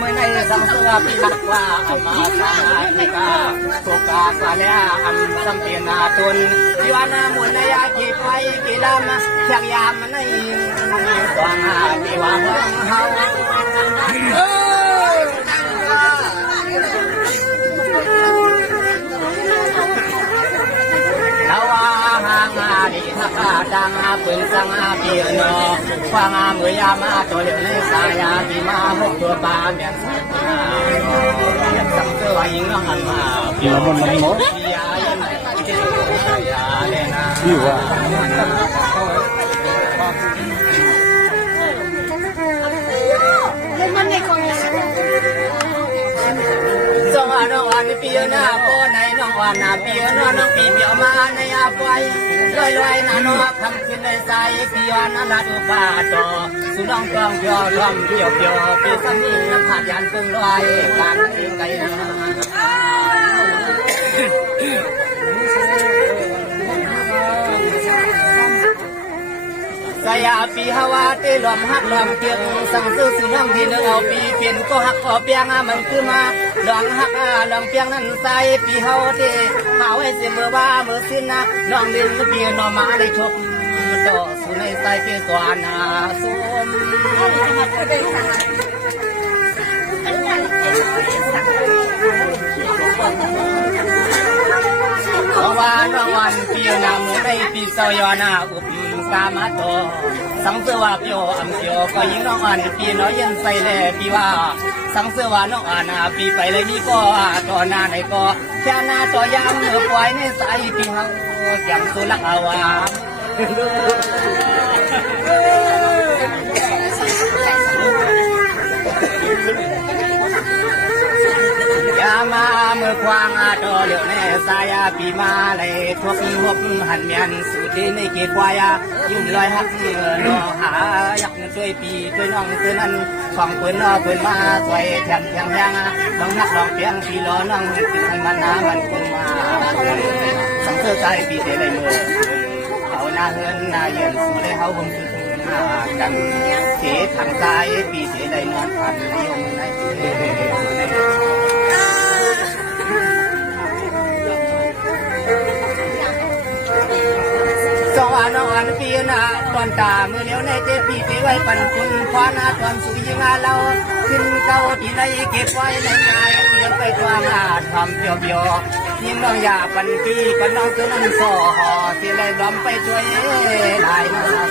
มื่อในสังสารพิทักษ์ว่าอมาสาธิกาโอกาสาเลอัมสัมเปียนาตุนยานามุนยากีไฟกีลามชักยามในสว่างที่ว่าเมืองเฮาดีทักดังปืนสังเปียโนฟังมือยามาตัวเดียวในสายาที่มาหกตัวปลาเมียนสายตาสังเกตว่ายิงน้องหันมาเปียโนมันหมดยายังไม่เจอยาเลยนะอยู่ว่าจงน้องวันเปียหน้าโปในน้องวันนาเปียน้องปีเปียมาในอาไฟลอยๆนาโนคำขึ้นในใจเปียนาลาดูฟ้าต่อสุน้องกองเปียลมเปียเปียเปียสมีผ่านยันตึงลอยการเองไกลนะสยาปีฮาวาเตลมหักลมเกียงสังซื้อสุน้องที่เนื้อเอาปีเปลี่ยนก็หักก็เปียงมันคือมาลองหักลองเปียงนั้นใส่ปีฮาวเตมาไว้เสมอว่าเมื่อสิ้นนะน้องดินเปียนอมาได้ชกดอกสุในใส่เปียสวานาสมน้องวันเปียนาเมื่อได้ปีเสยนาอุปกามาโตสังเสวะเปียวอัมเปียวก็ยิงน้องอันปีน้อยยันใส่แลปีว่าสังเสวะน้องอันปีไปเลยมีก็ต่อหน้าไหนก็แค่หน้าต่อยามเมื่อปล่อยในสายปีเฮาแก้มสุลักเอาว่ายามาเมื่อควางดอเหลียวในสายปีมาเลยทบหบหันเมียนสุดที่ไม่เกียดวายยุ่งลอยหักนอหาอยากช่วยปีช่วยน้องคือนั้นของเพื่อนนอเพื่อนมาช่วยแทนเพียงยังน้องนักลองเพียงปีล้อน้องกินให้มันน้ำมันคงมาสังเกตใจปีเดเลยมือเขาหน้าเฮือนหน้าเย็นสุดเลยเขาคงคือกันเสียทางใจปีเดเลยนอนผ่านยมในสวรรค์น้องอันปีนาตอนตาเมื่อเลี้ยวในเจ็บปีไปไว้ปันคุณคว้านาตอนสุยงาเราขึ้นเก้าปีในเก็บไว้ในใจเลี้ยงไปตัวงาทำเปียวเปียวยิ่งน้องยาปันปีปันน้องคือนั่งส่อห่อสิเลยล้อมไปช่วยลายน้อง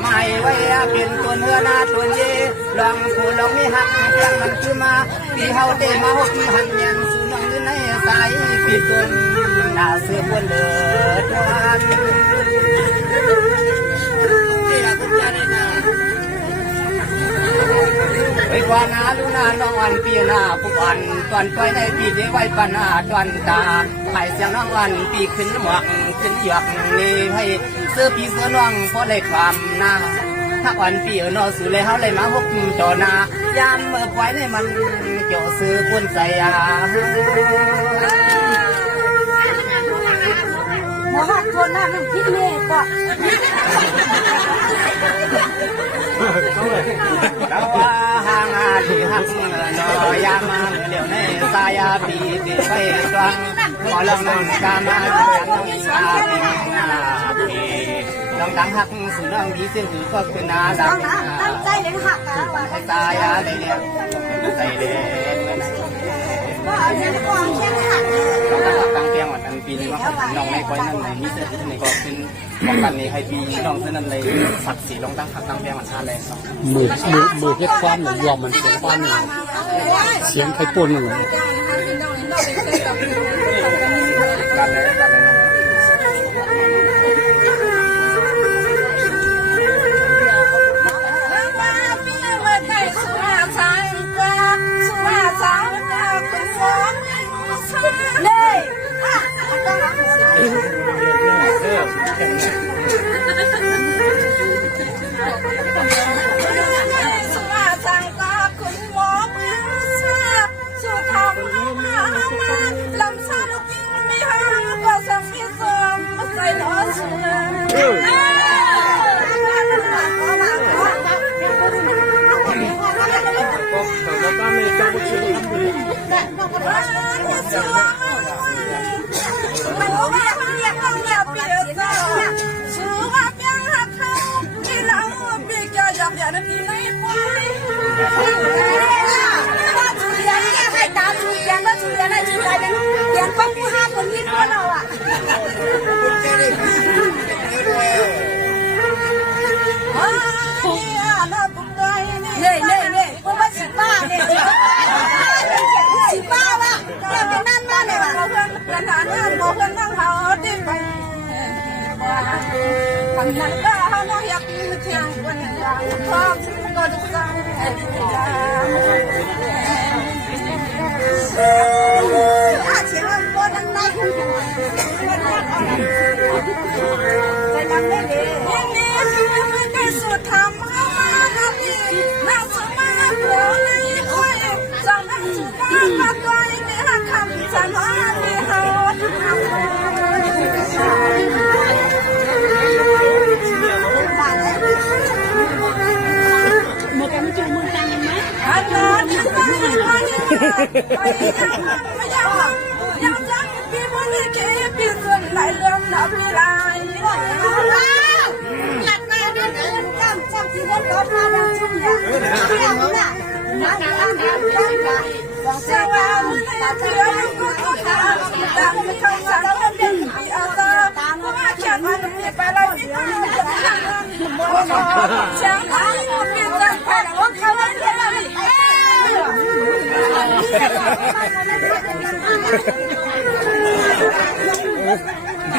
ไม่ไว้เป็นตัวเนื้อหน้าตัวเย่ลองผู้ลองไม่หักเพียงมันคือมาปีเฮาเตมาหกหันยันสุนังอยู่ในสายปีตุนหน้าเสือบนเลือดวันไปกว่านาลูนาน้องอันปีนาผู้อันตอนไปในปีเดียวไว้ปัญหาตอนตาหายเสียงน้องอันปีขึ้นหมวกขึ้นหยอกนี่ให้เสื้อปีเสื้อน้องเพราะเลยความนาถ้าอันปีนอสุเลยเฮาเลยมาหกต่อนายามเมื่อไว้ในมันเกี่ยวซื้อคนใส่หมอหักคนนั้นคิดเลยก็เราว่าห่างที่หักนอยามาเดี๋ยวในสายปีติไปกลางขอลองนั่งกามาเดี๋ยวน้องสาปีปีลองดังหักสุน้องดีเสียงถือก็คือนาดังตั้งใจเลยหักนะสายเลยเนี่ยใจเลยก็เอาเงินกองแค่หักตั้งเตียงวันนั้นปีนี้ว่าน้องในก้อยนั่นในมิเตอร์ในก็เป็นของกันนี้ให้ปีน้องเส้นนั้นเลยสักสีลองตั้งหักตั้งเตียงวันชาเลยมือเฮ็ดความหนึ่งยอมมันเสียงความหนึ่งเสียงไข่ปุ่นหนึ่งกันเลยน้องลำซาลูกยิ่งไม่ห่างก็สัง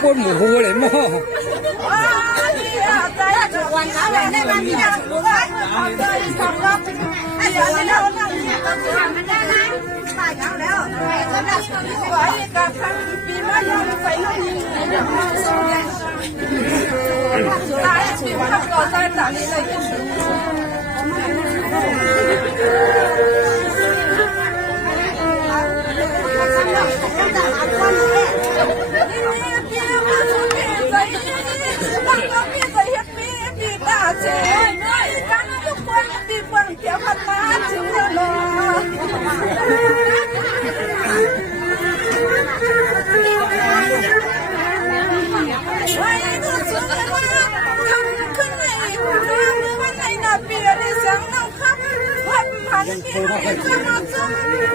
คนหมูหูเลยหม้อวันแล้วได้มามีอย่างรู้ว่าสองรอบไอ้เดี๋ยวเรานั่งเนี่ยก็ทำมันได้ไหมไปแล้วก็ได้ไว้กับครั้งปีมายังไฟน้องยิงเดี๋ยวมาส่งยังสุดท้ายปีมาทำก่อสร้างจากนี้เลย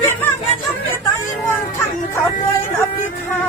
พี่มาแม่ต้องพี่ตายวังขังเขาด้วยนะพี่เขา